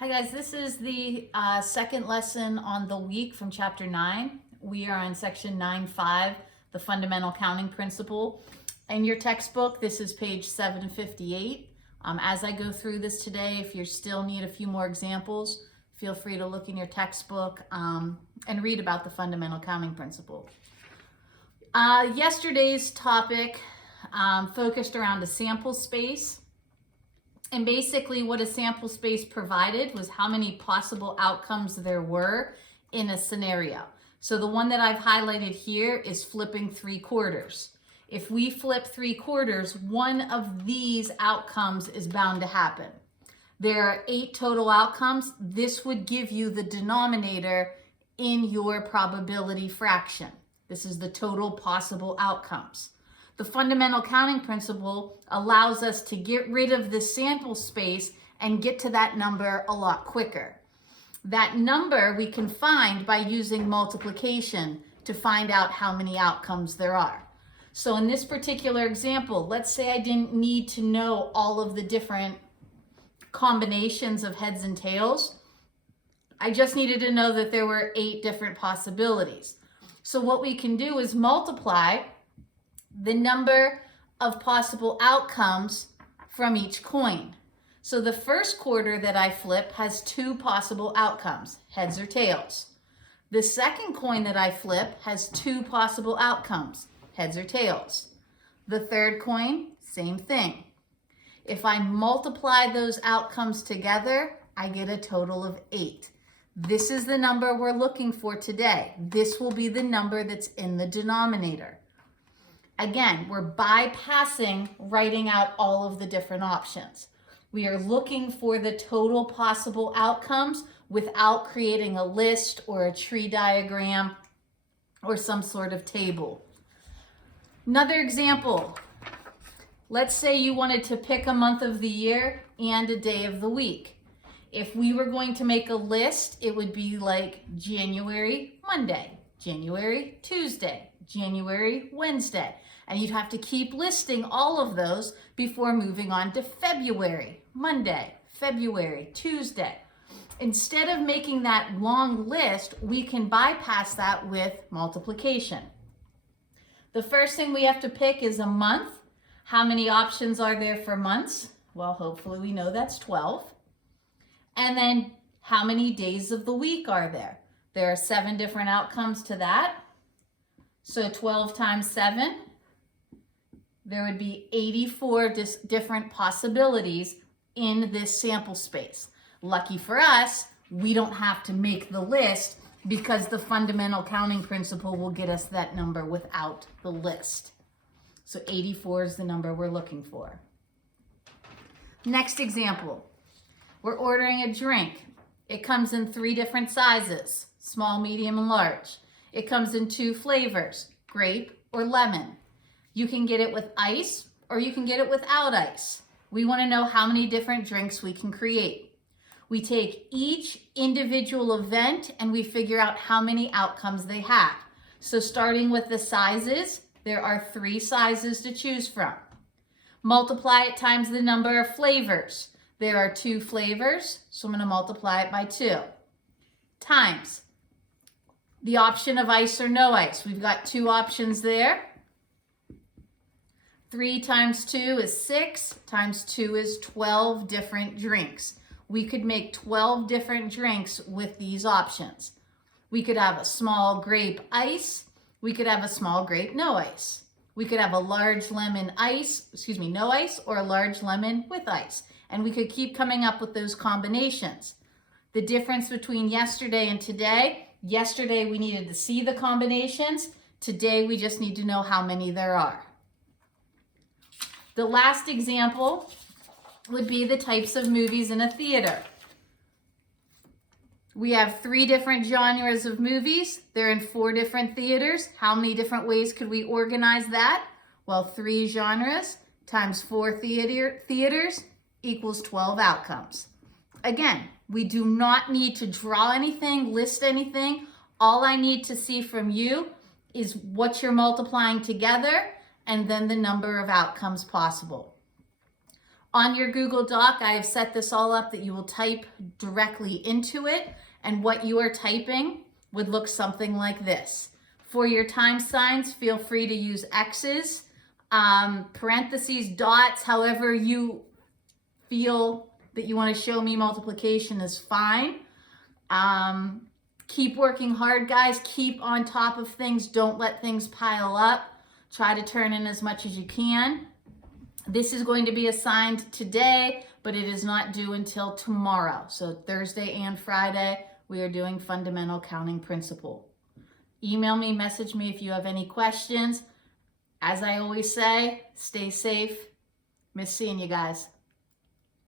Hi guys, this is the second lesson on the week from chapter 9. We are in section 9.5, the fundamental counting principle. In your textbook, this is page 758. As I go through this today, if you still need a few more examples, feel free to look in your textbook and read about the fundamental counting principle. Yesterday's topic focused around a sample space. And basically what a sample space provided was how many possible outcomes there were in a scenario. So the one that I've highlighted here is flipping 3/4. If we flip 3/4, one of these outcomes is bound to happen. There are 8 total outcomes. This would give you the denominator in your probability fraction. This is the total possible outcomes. The fundamental counting principle allows us to get rid of the sample space and get to that number a lot quicker. That number we can find by using multiplication to find out how many outcomes there are. So in this particular example, let's say I didn't need to know all of the different combinations of heads and tails. I just needed to know that there were 8 different possibilities. So what we can do is multiply the number of possible outcomes from each coin. So the first quarter that I flip has 2 possible outcomes, heads or tails. The second coin that I flip has 2 possible outcomes, heads or tails. The third coin, same thing. If I multiply those outcomes together, I get a total of 8. This is the number we're looking for today. This will be the number that's in the denominator. Again, we're bypassing writing out all of the different options. We are looking for the total possible outcomes without creating a list or a tree diagram or some sort of table. Another example, let's say you wanted to pick a month of the year and a day of the week. If we were going to make a list, it would be like January, Monday, January, Tuesday, January, Wednesday. And you'd have to keep listing all of those before moving on to February, Monday, February, Tuesday. Instead of making that long list, we can bypass that with multiplication. The first thing we have to pick is a month. How many options are there for months? Well, hopefully we know that's 12. And then how many days of the week are there? There are 7 different outcomes to that. So 12 times 7, there would be 84 different possibilities in this sample space. Lucky for us, we don't have to make the list because the fundamental counting principle will get us that number without the list. So 84 is the number we're looking for. Next example, we're ordering a drink. It comes in 3 different sizes, small, medium, and large. It comes in 2 flavors, grape or lemon. You can get it with ice or you can get it without ice. We want to know how many different drinks we can create. We take each individual event and we figure out how many outcomes they have. So starting with the sizes, there are 3 sizes to choose from. Multiply it times the number of flavors. There are 2 flavors, so I'm going to multiply it by 2. Times the option of ice or no ice. We've got 2 options there. 3 times 2 is 6, times 2 is 12 different drinks. We could make 12 different drinks with these options. We could have a small grape ice. We could have a small grape no ice. We could have a large lemon ice, no ice, or a large lemon with ice. And we could keep coming up with those combinations. The difference between yesterday and today, yesterday we needed to see the combinations. Today we just need to know how many there are. The last example would be the types of movies in a theater. We have 3 different genres of movies. They're in 4 different theaters. How many different ways could we organize that? Well, 3 genres times 4 theaters equals 12 outcomes. Again, we do not need to draw anything, list anything. All I need to see from you is what you're multiplying together and then the number of outcomes possible. On your Google Doc, I have set this all up that you will type directly into it, and what you are typing would look something like this. For your time signs, feel free to use X's, parentheses, dots, however you feel that you want to show me multiplication is fine. Keep working hard, guys. Keep on top of things. Don't let things pile up. Try to turn in as much as you can. This is going to be assigned today, but it is not due until tomorrow. So Thursday and Friday, we are doing fundamental counting principle. Email me, message me if you have any questions. As I always say, stay safe. Miss seeing you guys.